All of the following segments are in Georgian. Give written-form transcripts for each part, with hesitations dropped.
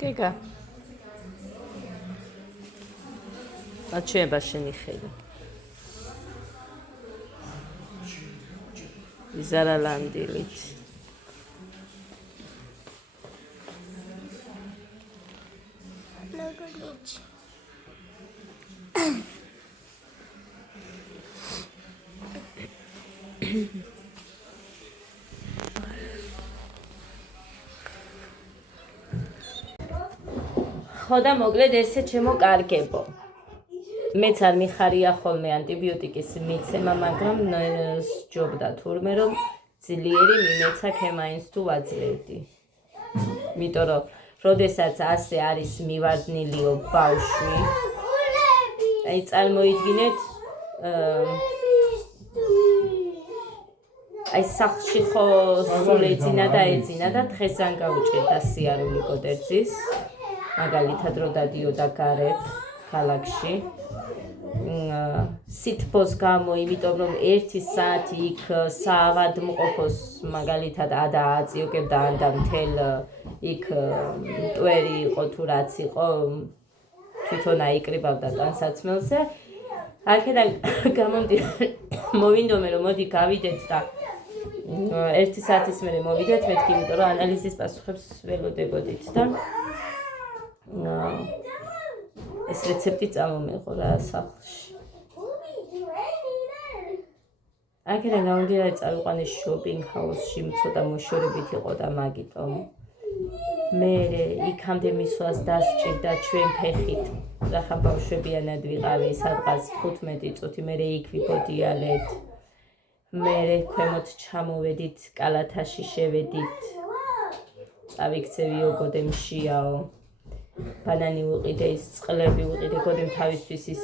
გეგა აჩება შენი ხელი იზარალანდილით ხოდა მოკლედ ესე ჩემო კარგებო მეც არ მიხარია ხოლმე ანტიბიოტიკის მიცემა მაგრამ სჯობდა თურმე რომ ძლიერი მიმეცა ქემაინს თუ ვაძლევდი იმიტომ რომ როდესაც ასე არის მივარდნილიო ბავშვი აი წარმოიდგინეთ აი სახლში ხო სულ ეძინა და დღესან გაუჭირდა სიარული კოდერძის მაგალითად რო დადიოდა გარეთ ქალაქში სითბოს გამო იმიტომ რომ 1 საათი იქ საავადმყოფოს მაგალითად აწიუგებდა ანდა მთელ იქ მტვერი იყო თუ რაც იყო თვითონ აიკრიბავდა ტანსაცმელზე აქედან მოვინდომე რომ მოდი გავიდეთ და 1 საათის მერე მოვიდეთ მეთქი იმიტომ რომ ანალიზის პასუხებს ველოდებოდით და ეს რეცეპტი წამომეღო რა სახლში. აქედან გამომდინარე წავიყვანე შოპინგ ჰაუსში, ცოტა მოშორებით იყო და მაგიტომ. მე იქამდე მისვლას დასჭირდა ჩვენ ფეხით. რახან ბავშვებიანად ვიყავი, სადღაც 15 წუთი, მე იქ ვიბოდიალეთ. მე ქვემოთ ჩამოვედით, კალათაში შევედით. წავიქცევი ოგოდემშიაო. ბანანი ვიყიდე, ის წყლები ვიყიდე, გოდემ თავისთვის ის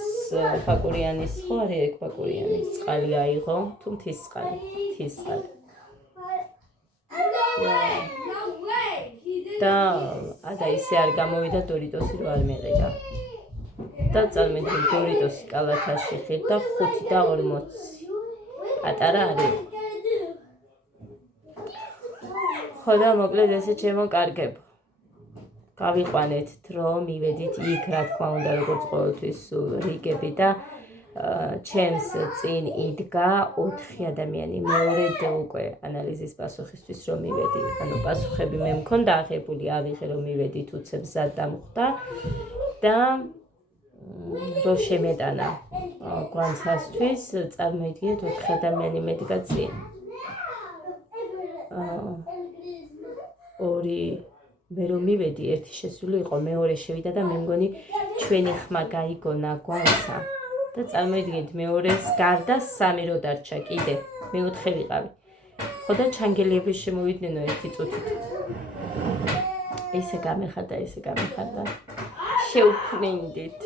ფაკურიანის ხო არის ეგ ფაკურიანის წყალი აიღო, თუ მთის წყალი. და და ისე არ გამოვიდა დორიტოსი რო არ მეყიდა. და წალმედი დორიტოსი კალათაში ხედ და 5 და 40. პატარა არის. ხოდა მოკლედ ესე ჩემო კარგებო. გავიყვანეთ დრო, მივედით იქ რა თქმა უნდა როგორც ყოველთვის რიგები და ჩემს წინ იდგა 4 ადამიანი მეორედ უკვე ანალიზის პასუხისთვის რომ მივედი. ანუ პასუხები მე მქონდა აღებული, ავიღე რომ მივედით უცებ მზად დამხვდა და რო შემეტანა კვანცასთვის წარმოიდგინეთ 4 ადამიანი მედგა წინ. ორი მე რომ მივედი ერთი შესული იყო მეორე შევიდა და მე მგონი ჩვენი ხმა გაიგონა გვანცა და წარმოიდგინეთ მეორეს გარდა 3 რო დარჩა კიდე მე-4 ვიყავი ხოდა ჩანგელიები შემოვიდნენ 1 წუთით ესე გამეხარდა შევქმნით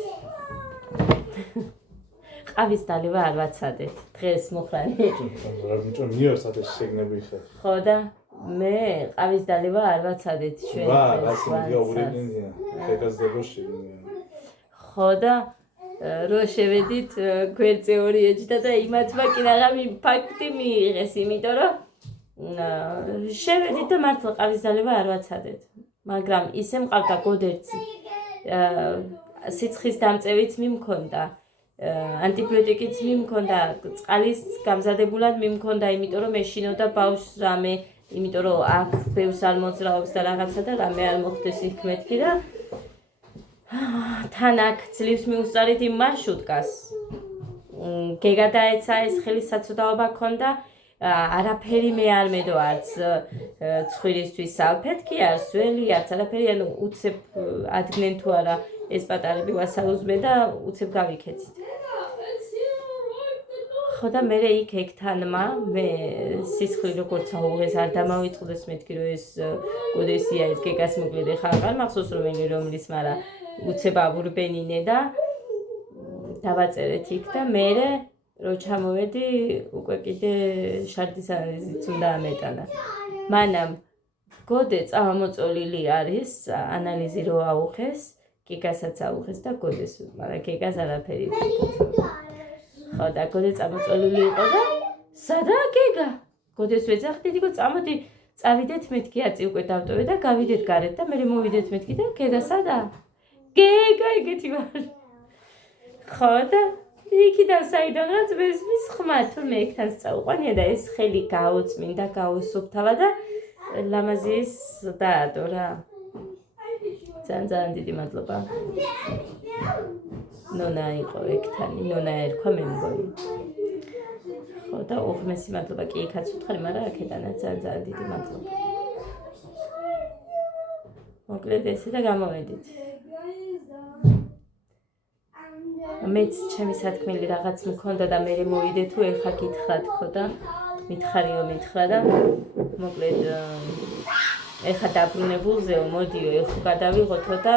ყავის დალევა არ ვაცადეთ დღეს მოხრანი რა ბიჭო მიერსად ეს შეგნები ხე ხოდა მე ყავის დალევა არ ვაცადეთ ჩვენ ხოდა რო შევედით გვერდზე 2 ეჯდა და იმათმა კი რაღაცა ფაქტი მიიღეს იმიტომ რომ შევედით და მართლა ყავის დალევა არ ვაცადეთ მაგრამ ისე მყავდა გოდერძი სიცხის დამწევიც მიმქონდა ანტიბიოტიკიც მიმქონდა წყალის გამზადებულად მიმქონდა იმიტომ რომ ეშინოდა ბავშვს რამე იმიტომ რომ აქ ბევრს არ მოძრაობს და რაღაცა და რამე არ მოხდეს იქ მეთქი და თან აქ ძლივს მიუსწარით იმ მარშრუტკას გეგა დაეცა ეს ხელისაცოდაობა ქონდა არაფერი მე არ მედო არც ცხვირისთვის სალფეთქი არც ველი არც არაფერი ანუ უცებ ადგნენ თუ არა ეს პატარები ვასაუზმე და უცებ გავიქეცით ხოდა მე იქ ეკთანმა მე სისხლი როგორც აუღეს არ დამავიწყდეს მეთქი რომ ეს კოდესია ეს გეგას მოკლედ ხარ აღარ მახსოვს რომლის მაგრამ უცებ აბრბენინე და დავაწერეთ იქ და მე რო ჩამოვედი უკვე კიდე შარდის ანალიზიც უნდა ამეტანა მანამ გოდე წამოწოლილი არის ანალიზი რო აუხეს გეგასაც აუხეს და გოდეს მაგრამ გეგას არაფერი ხოდა გოდე წამოწოლილი იყო და სადა გეგა გოდეს ვეძახდი თქო წამოდი წავიდეთ მეთქი აწი უკვე დავტოვე და გავიდეთ გარეთ და მე მოვიდეთ მეთქი და გედა სადა? გეგა ეგეთი ვარ. ხო და იქიდან საიდანაც მესმის ხმა თუ მე ეგთან წავყვანია და ეს ხელი გაუწმინდა გაუსუფთავა და ლამაზის დაადო რა. ძალიან დიდი მადლობა. ნონა იყო ეგთანი, ნონა ერქვა მე მგონი. ხო და უღმესი მადლობა კი იქაც უთხარი, მაგრამ აქედანაც ძალიან დიდი მადლობა. მოკლედ ესე და გამოვედით. მეც ჩემი სათქმელი რაღაც მქონდა და მე მოვიდე თუ ეხა გითხრა თქო და მითხარიო მითხრა და მოკლედ ეხა დაბრუნებულზეო მოდიო ეხო გადავიღოთო და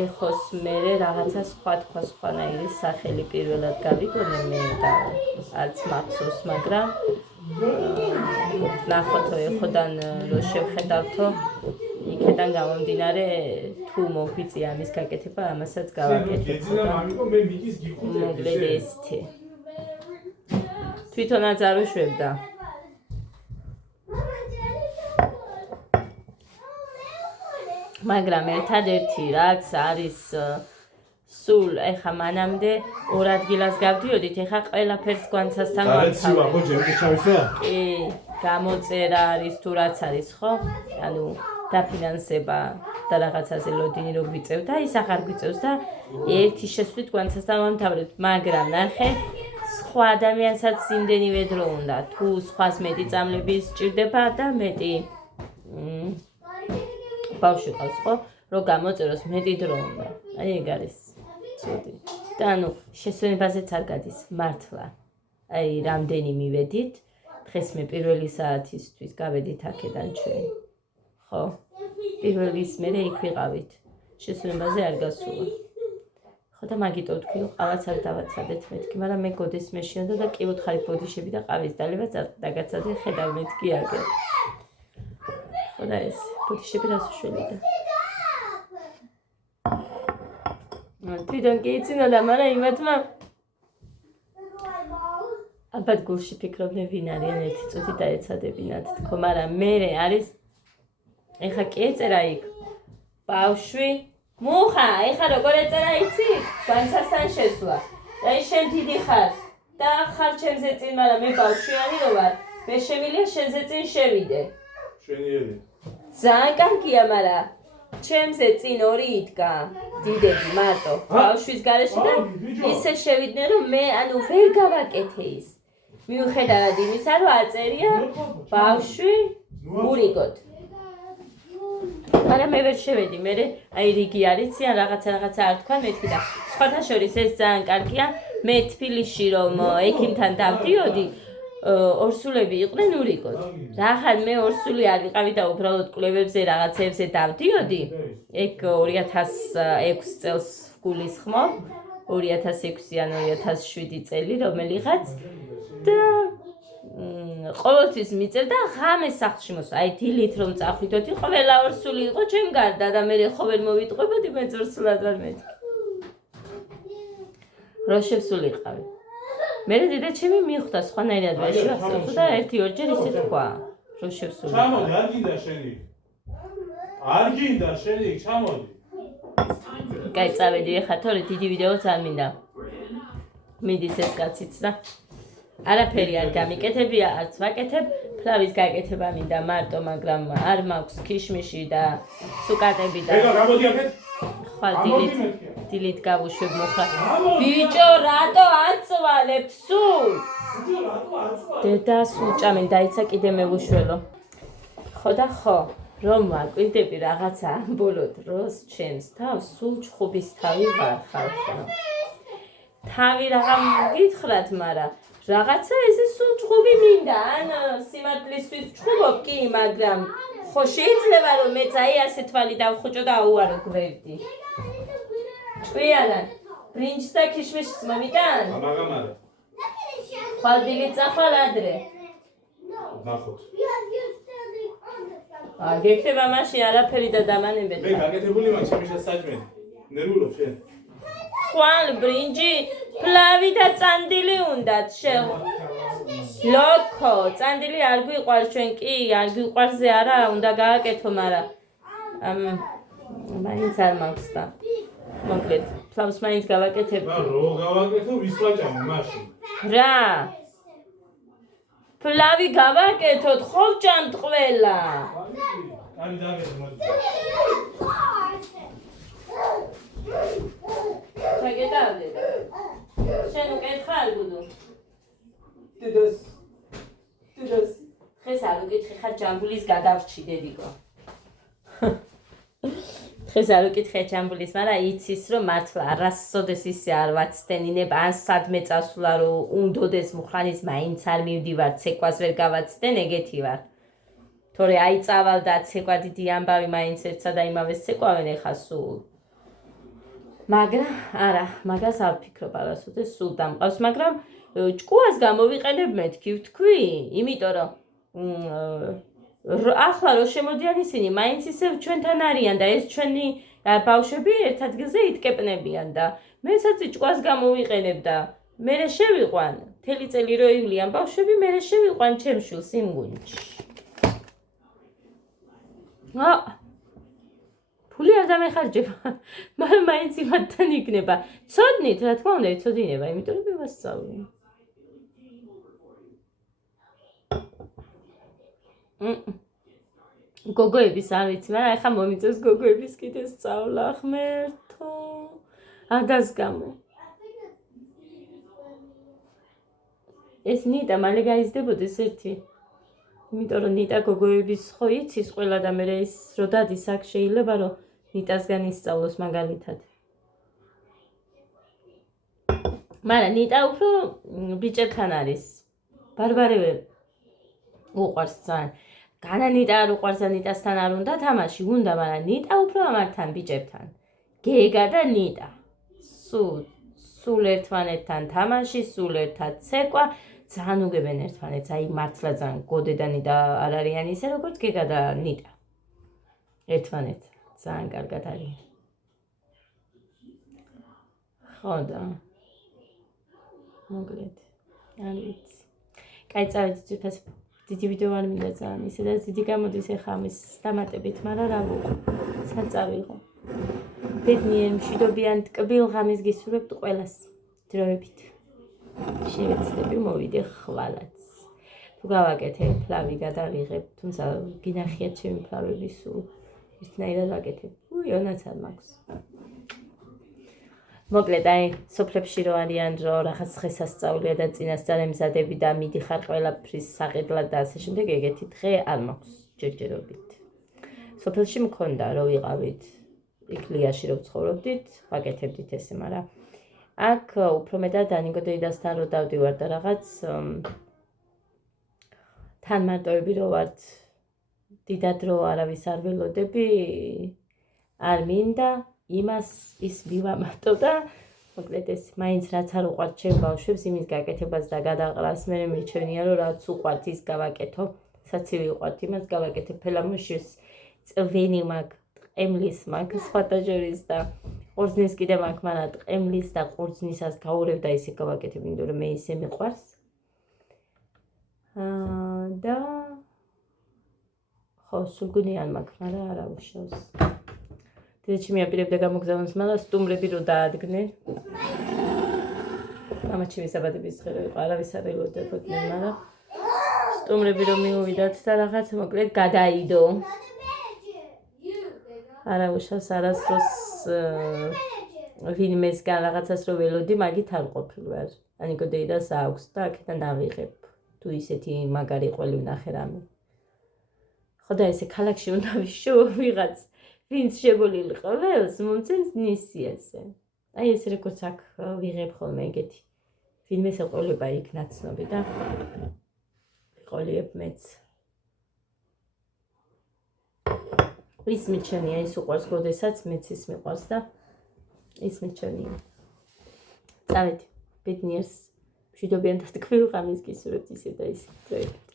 ეხოს მე რაღაცა სხვანაირი სახელი პირველად გავიგონე მე და არც მახსოვს მაგრამ ნახოთო ეხოდან რო შევხედავთო იქიდან გამომდინარე თუ მოგვიწია ამის გაკეთება ამასაც გავაკეთებ მოკლედ ესეთი თვითონაც არ უშვებდა მაგრამ ერთადერთი რაც არის სულ ეხა მანამდე ორ ადგილას გავდიოდით ეხა ყველაფერს გვანცასთან ვართავე კი გამოწერა არის თუ რაც არის ხო ანუ დაფინანსება და რაღაცაზე ლოდინი რო გვიწევ და ის აღარ გვიწევს და ერთი შესვლით გვანცასთან ვამთავრებთ მაგრამ ნახე სხვა ადამიანსაც იმდენივე დრო უნდა თუ სხვას მეტი წამლები სჭირდება და მეტი ბავშვი ყავს ხო რომ გამოწეროს მეტი დრო უნდა აი ეგ არის ცუდი და ანუ შესვენებაზეც არ გადის მართლა აი რამდენი მივედით დღეს მე პირველი საათისთვის გავედით აქედან ჩვენ ხო პირველის მერე იქ ვიყავით შესვენებაზე არ გასულა ხო და მაგიტო თქვი რომ ყავაც არ დავაცადეთ მეთქი მაგრამ მე გოდეს მე შეონდა და კი უთხარი ბოდიშები და ყავის დალევა დაგაცადე ხედავ მეთქი აგერ ხო და ეს ბოდიშები რას უშველი და თვითონ კი იცინოდა მაგრამ იმათმა ალბათ გულში ფიქრობდნენ ვინ არიან ერთი წუთი დაეცადებინათ თქო მაგრამ მე არის ეხა კი ეწერა იქ ბავშვი მუხა ეხა როგორ ეწერა იცი განსასთან შესვლა და შენ დიდი ხარ და ხარ ჩემზე წინ მაგრამ მე ბავშვიანი რო ვარ მე შემიძლია შენზე წინ შევიდე შვენიერი ძალიან კარგია მაგრამ ჩემზე წინ ორი იდგა დიდები მარტო ბავშვის გარეშე და ისე შევიდნენ რომ მე ანუ ვერ გავაკეთე ის მიუხედავად იმისა რომ აწერია ბავშვი ურიგოთ მაგრამ მე ვერ შევედი მე აი რიგი არიციან რაღაცა არ თქვა მეთქი და სხვათა შორის ეს ძალიან კარგია მე თბილისში რომ ექიმთან დავდიოდი ორსულები იყვნენ ურიგოთ რახან მე ორსული არ ვიყავი და უბრალოდ კვლევებზე რაღაცებზე დავდიოდი ეგ 2006 წელს გულისხმობ 2006 ან 2007 წელი რომელიღაც და ყოველთვის მიწევდა ღამეს სახლში მოსვლა აი დილით რომ წახვიდოდი ყველა ორსული იყო ჩემ გარდა და მე ხო ვერ მოვიტყვებოდი მე ორსულად ვარ მეთქი რო შევსულიყავი მე დედა ჩემი მიხვდა სხვანაირად ვერ შევასწავლო და ერთი ორჯერ ისე თქვა რომ შევსული ჩამოდი არ გინდა შენი ჩამოდი კაი წავედი ეხა თორე დიდი ვიდეო ძალიან მინდა მიდის ეს კაციც და არაფერი არ გამიკეთებია არც ვაკეთებ ფლავის გაკეთება მინდა მარტო მაგრამ არ მაქვს ქიშმიში და სუკატები და ეგა გამოდი აქეთ ხვალ დილით გავუშვებ მოხა ბიჭო რატო აწვალებთ სულ დედა სულ ჭამენ დაიცა კიდე მევუშველო ხო და ხო რომ აკვირდები რაღაცა ბოლო დროს ჩემს თავს სულ ჩხუბის თავი ვარ ხალხო თავი რაღა გითხრათ მაგრამ რაღაცა ესე სულ ჩხუბი მინდა ან სიმართლისთვის ჩხუბობ კი მაგრამ ხო შეიძლება რომ მეც აი ასე თვალი დავხუჭო და აუარო გვერდი ჭვიანად ბრინჯს და ქიშმიშს მომიტან მაგრამ არა ხვალ დილით წახვალ ადრე ნახოთ გექნება მაშინ არაფერი და დამანებეთ მე გაკეთებული მაქვს ჩემი შესაჭმელი ნერვულობ შენ ხვალ ბრინჯი ფლავი და წანდილი უნდათ შენ ლოკო, წანდილი არ გვიყვარს ჩვენ კი, არ გვიყვარზე არა, უნდა გააკეთო, მაგრამ მაინც არ მაქვს და მოკლედ, ფლავს მაინც გავაკეთებ. რო გავაკეთო, ვის ვაჭამო მაშინ? რა? ფლავი გავაკეთოთ, ხო ვჭამთ ყველა. კარი დაგეთო მოდი. შეგედავდე. შენ უკითხარ გუდო. Դես დღეს არ უკითხე ხარ ჯამბულის გადავრჩი დედიკო. დღეს არ უკითხე ჯამბულის, მაგრამ იცის რომ მართლა არასოდეს ისე არ ვაცდენინებ, ან სადმე წასვლა რომ უნდოდეს მუხრანის მაინც არ მივდივარ, ცეკვას ვერ გავაცდენ, ეგეთი ვარ. თორე აი წავალდა ცეკვა დიდი ამბავი მაინც ერთსა და იმავეს ცეკვავენ ეხა სულ. მაგრამ არა, მაგას არ ვფიქრობ არასოდეს სულ დამყავს, მაგრამ ჭკუას გამოვიყენებ მეთქი ვთქვი, იმიტომ რომ ახლა რო შემოდიან ისინი, მაინც ისევ ჩვენთან არიან და ეს ჩვენი ბავშვები ერთ ადგილზე იტკეპნებიან და მეცაც ჭკუას გამოვიყენებ და მერე შევიყვან, მთელი წელი რო ივლიან ბავშვები, მერე შევიყვან ჩემ შვილს იმ გუნდში. ფული არ დამეხარჯება, მაგრამ მაინც იმათთან იქნება. ცოდნით, რა თქმა უნდა, იცოდინება, იმიტომ რომ მივასწავლე. გოგოების არ ვიცი, მაგრამ ახლა მომიწევს გოგოების კიდე სწავლა, ღმერთო. ადას გამო. ეს ნიტა მალე გაიზრდებოდეს ერთი. იმიტომ რომ ნიტა გოგოების ხო იცის ყველა და მე ის რო დადის აქ შეიძლება რომ ნიტასგან ისწავლოს მაგალითად. მაგრამ ნიტა უფრო ბიჭებთან არის. ბარბარევე უყვარს ძალიან. განა ნიტა არ უყვარს და ნიტასთან არ უნდა თამაში, უნდა, მაგრამ ნიტა უფრო ამართან ბიჭებთან. გეგა და ნიტა. სულ ერთმანეთთან თამაში, სულ ერთად ცეკვა. ძალიან უგებენ ერთმანეთს, აი მართლა ძალიან გოდე და ნიტა არ არიან ისე როგორც გეგა და ნიტა. ერთმანეთს ძალიან კარგად არიან. ხო და მოკლედ, არ ვიცი. კაი, წავედით ძირფას დიდი ვიდეო არ მინდა ძალიან, ისედაც დიდი გამოდის ეხა ამის დამატებით, მაგრამ რა ვუყო, სად წავიღო. ბედნიერ მშვიდობიან ტკბილ ღამეს გისურვებთ ყველას, დროებით. შევეცდები მოვიდე ხვალაც. თუ გავაკეთე ფლავი გადავიღებ, თუმცა გინახიათ ჩემი ფლავები სულ ერთნაირად ვაკეთებ. იონაც არ მაქვს. მოკლედ, აი, სოფლებში რო არიან, რო რაღაც დღესასწაულია და წინასწარ ემზადები და მიდიხარ ყველაფრის საყიდლად და ასე შემდეგ, ეგეთი დღე არ მაქვს ჯერჯერობით. სოფელში მქონდა, რო ვიყავით, იქ ლიაში რო ვცხოვრობდით, ვაკეთებდით ესე, მაგრამ აქ უფრო მეტად დანიკო დედასთან რო დავდივარ და რაღაც თან მარტოები რო ვართ, დიდად რო არავის არ ველოდები, არ მინდა იმას ის მივამატო და მოკლედ ეს მაინც რაც არ უყვართ ჩემ ბავშვებს იმის გაკეთებას და გადაყრას, მე მიჩვენია რომ რაც უყვართ ის გავაკეთო, საცივი უყვართ იმას გავაკეთე, ფელამუშის წვენი მაქვს, ყემლის მაქვს, სხვათა შორის და ყურძნის კიდე მაქვს, მაგრამ ყემლის და ყურძნისას გავურევ და ისე გავაკეთებ, იმიტომ რომ მე ისე მიყვარს. და ხო, სულგუნიან მაქვს, მაგრამ არა უშავს. დედაჩი მიაპირებდა გამოგზავნოს, მაგრამ სტუმრები რო დაადგნენ. მამაჩემი საბადების დღე რო იყო, არავის არ ელოდებოდნენ, მაგრამ სტუმრები რო მიუვიდათ და რაღაც მოკლედ გადაიდო. არა უშავს არასდროს ვინმესგან რაღაცას რო ველოდი, მაგით არ ყოფილვარ. ანიკო დედას აქვს და აქედან დავიღებ. თუ ისეთი მაგარი ყველი ვნახე რამე. ხო და ესე ქალაქში უნდა ვიშო ვიღაც ვინც შებოლილ ყველს მომცემს ნისიაზე. აი ესე როგორც აქ ვიღებ ხოლმე ეგეთი. ვინმეს ეყოლება იქ ნაცნობი და ვიყოლიებ მეც. ის მიჩვენია, ის უყვარს გოდესაც, მეც ის მიყვარს და ის მიჩვენია. წავედი, ბედნიერს მშვიდობიან და ტკბილ ღამეს გისურვებთ ისე და ისე. დროებით.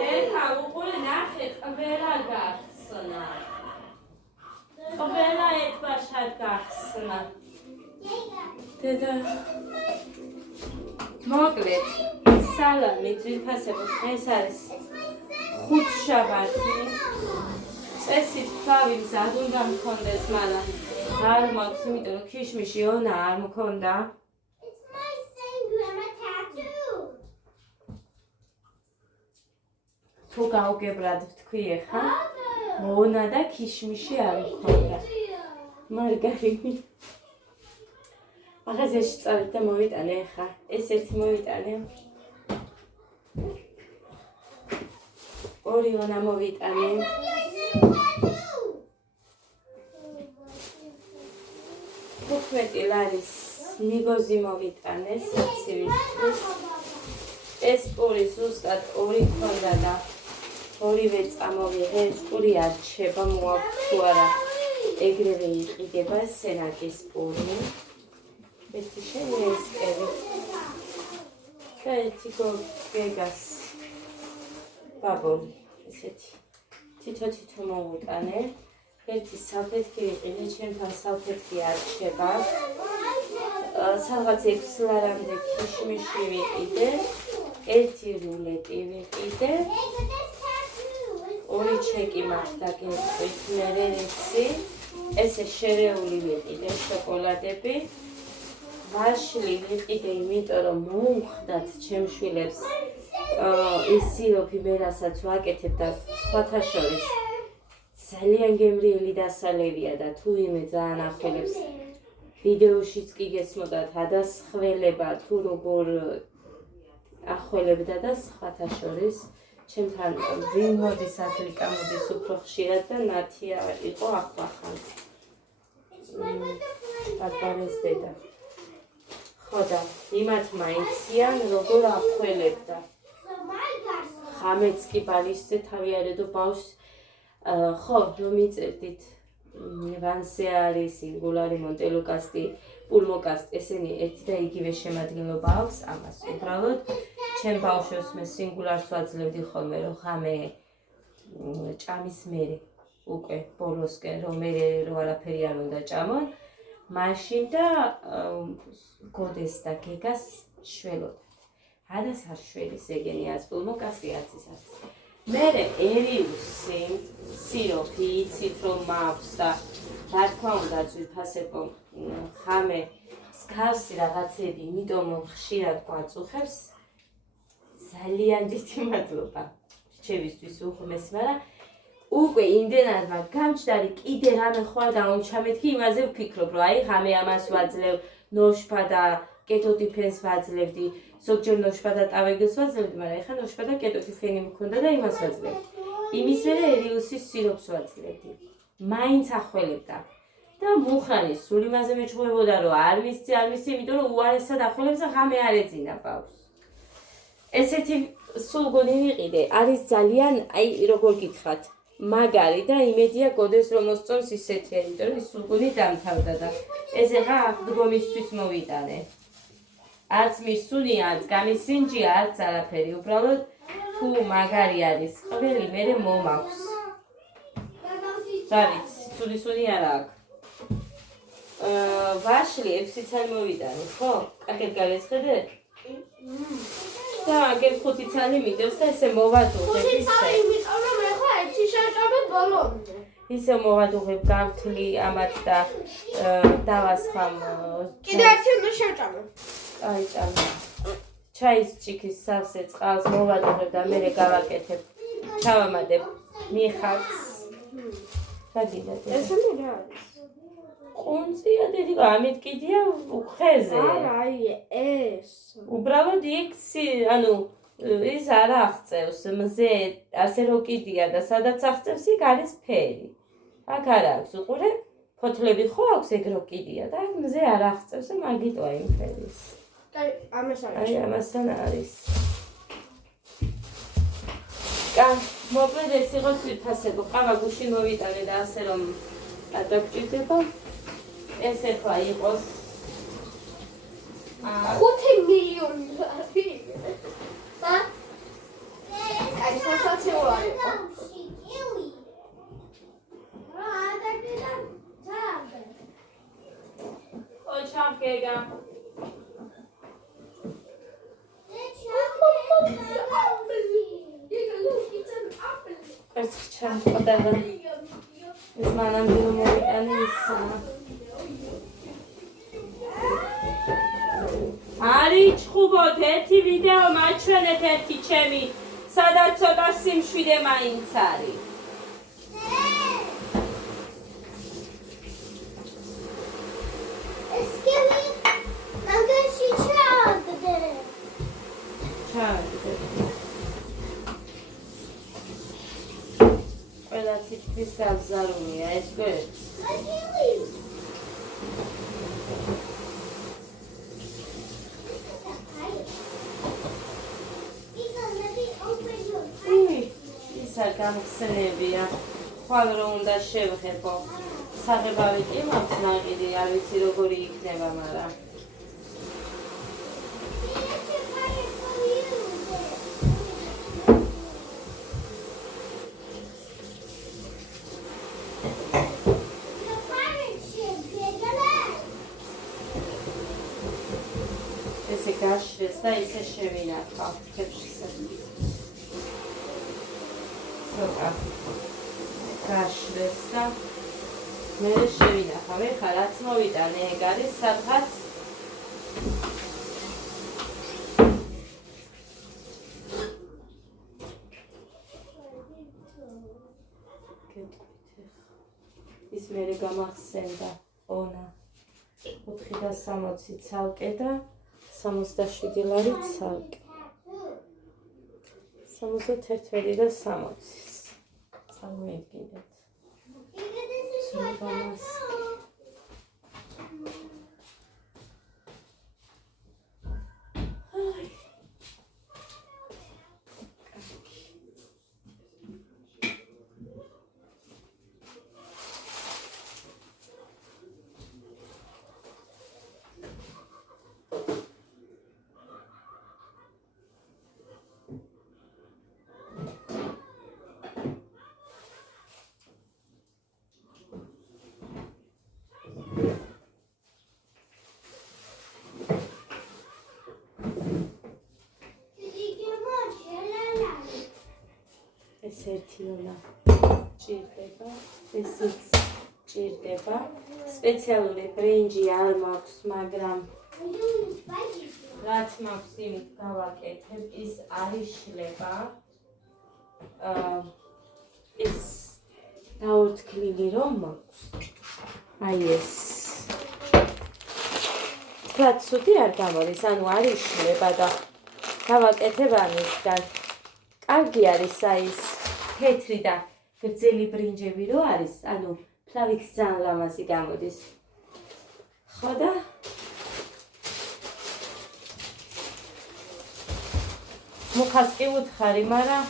ეხა უყურე ნახე, ყველა გახსნა. ყველა ეთვა დედა მოკლედ სალამი ძვირფასებო დღეს არის ხუთშაბათი წესით თავი მზად უნდა მქონდეს მაგრამ არ მაქვს იმიტომ რომ ქიშმიში ონა არ მქონდა თუ გავგებრად ვთქვი ეხა ონა და ქიშმიში არ მქონდა მარგარინი მაღაზიაში წავედ და მოვიტანე ეხა ეს ერთი მოვიტანე ორი ონა მოვიტანე 15 ლარის მიგოზი მოვიტანე საცივისთვის ეს პური ზუსტად ორი ქონდა და ორივე წამოვიღე ეს პური არ რჩება მოაქვს თუ არა ეგრევე იყიდება სენაკის პური ერთი შეესკევი და ერთი გეგას ბაბოლი ესეთი თითო მოვუტანე ერთი სალფეტკი ვიყიდე ჩემთან სალფეტკი არ რჩება სადღაც 6 ლარამდე ქიშმიში ვიყიდე ერთი რულეტი ვიყიდე ორი ჩეკი მაქვს დაგეწვით მერე რიცი ესე შერეული ვიყიდე შოკოლადები ვაშლი ვიყიდე იმიტომ რომ მოუხდათ ჩემშვილებს ის სიროფი მე რასაც ვაკეთებ და სხვათა შორის ძალიან გემრიელი დასალევია და თუ იმე ძალიან ახველებს ვიდეოშიც კი გესმოდათ ადასხველება თუ როგორ ახველებდა და სხვათა შორის ჩემთან ვინ მოდის ათლიკა მოდის უფრო ხშირად და ნათია იყო ახლახან აკარეს დედა ხო და იმათ მაიციან როგორ ახველებდა ხამეც კი ბალიშზე თავი არედო ბავშვს ხო რომ მიწევდით ვანსე არის სინგულარი მონტელოკასტი პულმოკასტი ესენი ერთი და იგივე შემადგენლობა აქვს ამას უბრალოდ ჩემ ბავშვებს მე სინგულარს ვაძლევდი ხოლმე რომ ხამე ჭამის მერე უკვე ბოლოსკენ რომ მერე რო არაფერი არ უნდა ჭამონ მაშინ და გოდეს და გეგას შველოდათ ადას არ შველის ეგენი ას პულმოკასტი აცის ას მერე ერიუსი სიროფი იცით რომ მაქვს და რა თქმა უნდა ძვირფასებო ხამე მსგავსი რაღაცები იმიტომ რომ ხშირად გვაწუხებს ძალიან დიდი მადლობა რჩევისთვის უხმეს მაგრამ უკვე იმდენად მაგ გამჭდარი კიდე რამე ხوار დაუნჩამეთქი იმაზე ვფიქრობ რომ აი ხამე ამას ვაძლევ ნოშფა და კეტოტიფენს ვაძლევდი ზოგჯერ ნოშფა და ტავეგელს ვაძლევდი მაგრამ ეხლა ნოშფა და კეტოტიფენი მქონდა და იმას ვაძლევდი იმის მერე ერიუსის სიროფს ვაძლევდი მაინც ახველებდა და მუხრანი სულ იმაზე მეჭუებოდა რომ არ მისცი იმიტომ რომ უარესად ახველებს და ხამე არ ეძინა ბავშვს ესეთი სულ გონი ვიყიდე არის ძალიან აი როგორ გითხრათ მაგარი და იმედია გოდეს რომ მოსწონს ისეთი იმიტომ რომ ის სულ გონი დამთავრდა და ეს ეხა დგომისთვის მოვიტანე არც მისუნი არც გამისინჯი არც არაფერი უბრალოდ თუ მაგარი არის ყველი მერე მომაქვს რა ვიცი სული არა აქვს ვაშლი 6 წელი მოვიტანე ხო? კარგად გავეცხედე? და აგერ 5 წელი მიდევს და ესე მოვადუღებ ისე 5 წელი იმიტომ რომ ეხლა ერთი შეჭამე ბოლომდე ისე მოვადუღებ გავთლი ამათ და დავასხამ კიდე ერთი უნდა შეჭამე აი წამო ჩაის ჭიქის სავსე წყალს მოვადუღებ და მერე გავაკეთებ ჩავამადებ მიხარს და გიდა ესე მე რა არის ყუნწია დიდი ამით კიდია უხეზე არა აი ეს უბრალოდ იქ ანუ ის არ აღწევს მზე ასე რო კიდია და სადაც აღწევს იქ არის ფერი აქ არ აქვს უყურე ფოთლები ხო აქვს ეგ რო კიდია და აქ მზე არ აღწევს მაგიტოა იმ ფერის აი ამას არის აი ამასთან არის კა მოკლედ ეს იყო თვითფასებო ყავა გუშინ მოვიტანე და ასე რომ დაგჭირდება ეს ახლა იყოს 5 მილიონი ლარი და აი სასაცილო არის ჩამგეგა. Კვერცხი ჩამყდება. ეს მანამდე რომ მოვიტანე ისა. არის ჩხუბოთ ერთი ვიდეო მაჩვენეთ ერთი ჩემი, სადაც ცოტა სიმშვიდე მაინც არის. ყველა თითქმის გაბზარულია ეს კვერცხი. ისა გამხსენებია, ხვალ რომ უნდა შევღებო. საღებავი კი მაქვს ნაყიდი, არ ვიცი როგორი იქნება, მაგრამ ესე გაშრეს და ისე შევინახავ თებშზე. ცოტა გაშრეს და მე შევინახავ. ეხლა რაც მოვიტანე ეგ არის სადღაც ის მერე გამახსენდა ონა 460 ცალკე და 67 ლარი ცალკე. 71 და 60-ის. წარმოიდგინეთ. ეს ერთი ონა ჭირდება, ესეც ჭირდება. სპეციალური ბრინჯი არ მაქვს, მაგრამ რაც მაქვს იმით გავაკეთებ, ის არიშლება. ეს დაორთქლილი რომ მაქვს. აი ეს. თქვა ცუდი არ გამოდის, ანუ არიშლება და გავაკეთებ ამისგან. კარგი არის აი ეს თეთრი და გრძელი ბრინჯები რო არის, ანუ ფლავიც ძალიან ლამაზი გამოდის. ხო და მუხას კი უთხარი, მაგრამ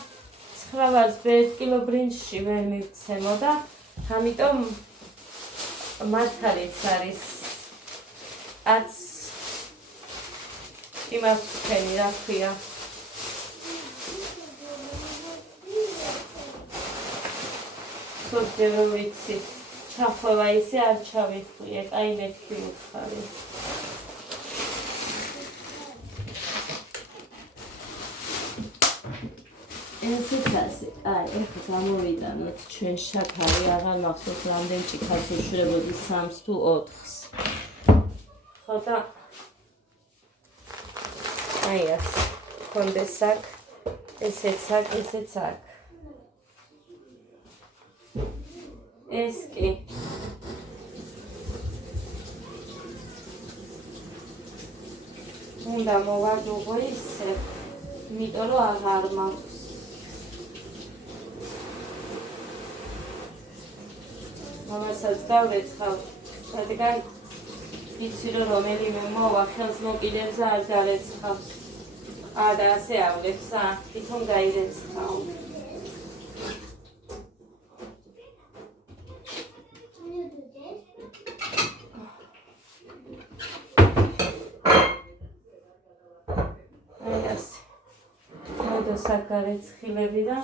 900 1 კილო ბრინჯში ვერ მივცემო და ამიტომ მართალიც არის აც იმას ვქენი, რა ქვია. სულ რომ ვიცი, ჩახვევა ისე არ ჩავიხვიე, კაი მეთქი უთხარი. ესეც ასე, აი, ეხლა გამოვიტანოთ ჩვენ შაქარი, აღარ მახსოვს რამდენ ჭიქას უშვებოდი 3-ს თუ 4-ს. ხო და აი ასე, კონდეს აქ, ესეც აქ, ესეც აქ. ეს კი უნდა მოვადუღო ისე, იმიტომ რომ აღარ მაქვს. მამასაც გავეცხავ, რადგან ვიცი რომ რომელიმე მოვა ხელს მოკიდებს არ დარეცხავს. და ასე ავლებს, თვითონ გაირეცხავ. საგარეცხილები და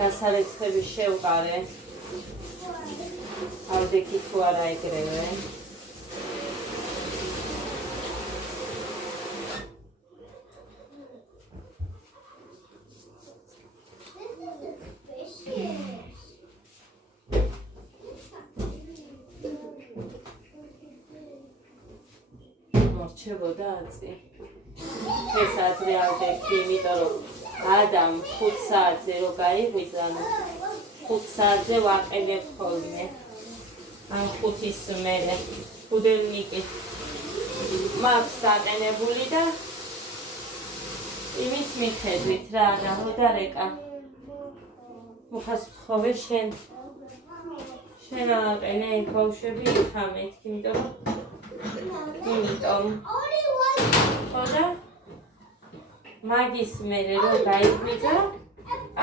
გასარეცხები შევყარე. ავდექი თუ არა ეგრევე. მორჩებოდა აწი. ეს ადრე ავდექი, იმიტომ რომ ადამ 5 საათზე რო გაიღვიძანო, 5 საათზე ვაყენებ ხოლმე. ან 5-ის მერე ბუდელნიკი მაქვს დაყენებული და იმის მიხედვით რა ნახოდარეკა. მუხას ვთხოვე შენ აყენე ბავშვები იქამეთ, იმიტომ ხოდა მაგის მერე რო გაიღვიძა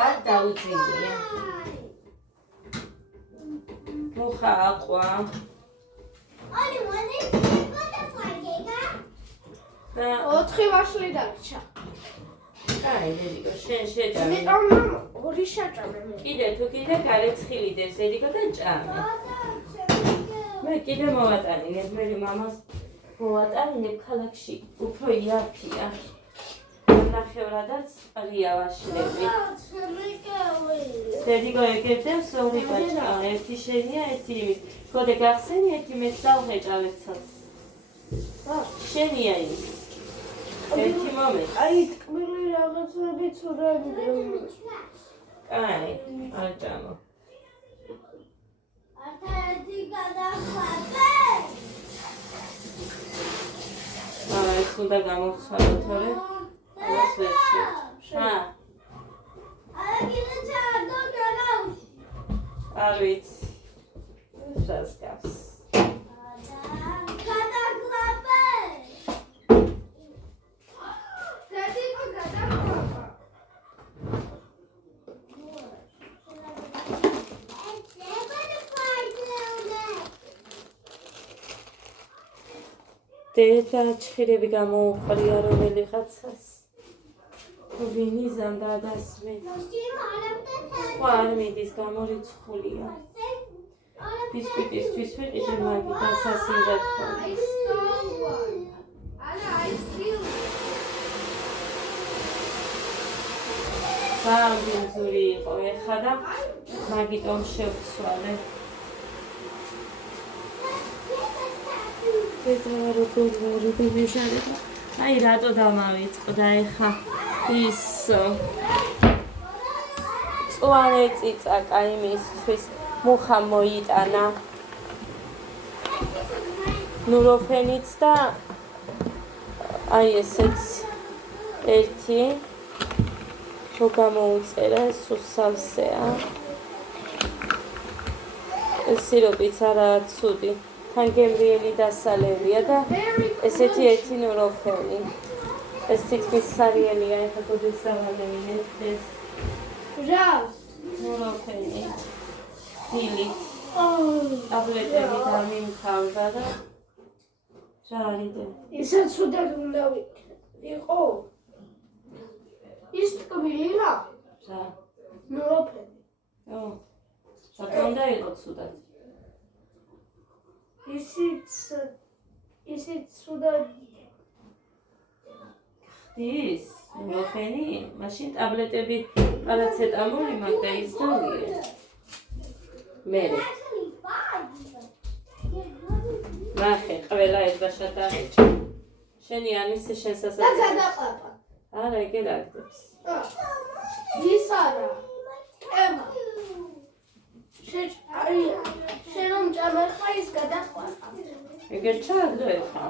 არ დაუძინია. მუხა აყვა. და 4 ვაშლი დარჩა. აი, დედიკო, შენ შეჭამე. მეტომ 2 შეჭამე მე. კიდე გარეცხილიდეს, დედიკო და ჭამე. მე კიდე მოვატანინებ, მე მამას მოვატანინებ ქალაქში, უფრო იაფია. ნახევრადაც ღია ვაშლები. დედიკო ეგეთებს 2 ბაჭყა, ერთი შენია, ერთი იმის. ხოდე გახსენი, ერთი მეც დავღეჭავებ ცალს. შენია ის. ერთი მომენტი. აი ტკბილი რაღაცები ცუდები. აი, არ ჭამო. ეს უნდა გამოვცვალო თორე. ამას ვერ შევჭამ. არ ვიცი. რას გავს? დედა ჩხირები გამოუყრია რომელიღაცას. ვინი ზანდადასმე. სხვა არ მიდის გამორიცხულია. ბისკვიტისთვის ვიყიდე მაგი და სასინდად ხოლის. სამბინძური იყო ეხა და მაგიტომ შევცვალე. აი რატო დამავიწყდა ეხა ის წვარე წიწაკა იმისთვის მუხა მოიტანა ნუროფენიც და აი ესეც ერთი რო გამოუწერა სუსავსეა სიროპიც არაა ცუდი თან გემრიელი დასალევია და ესეთი ერთი ნუროფენი. ეს თითქმის სარიელია, ეხლა გოდეს დავალევინებ ეს. რას? ნუროფენი. დილით. ტაბლეტები დამიმთავრდა და რა არიდე. ისე ცუდად უნდა ვიყო. ის ტკბილია? რა? ნუროფენი. ო. რა უნდა იყო ცუდად? ისიც ცუდად ის ნუროფენი, მაშინ ტაბლეტები პარაცეტამოლი მაქვს და ის დავიე. მერე. ნახე, ყველა ერთბაშად აღიჭა. შენი ამისი შენს და ასაკი. გადაყლაპა. არა, ეგ არ აღდებს. ის არა. ემა. შენ რომ ჭამე ხა ის გადაყლაპა. ეგერ ჩააგდო ეხა.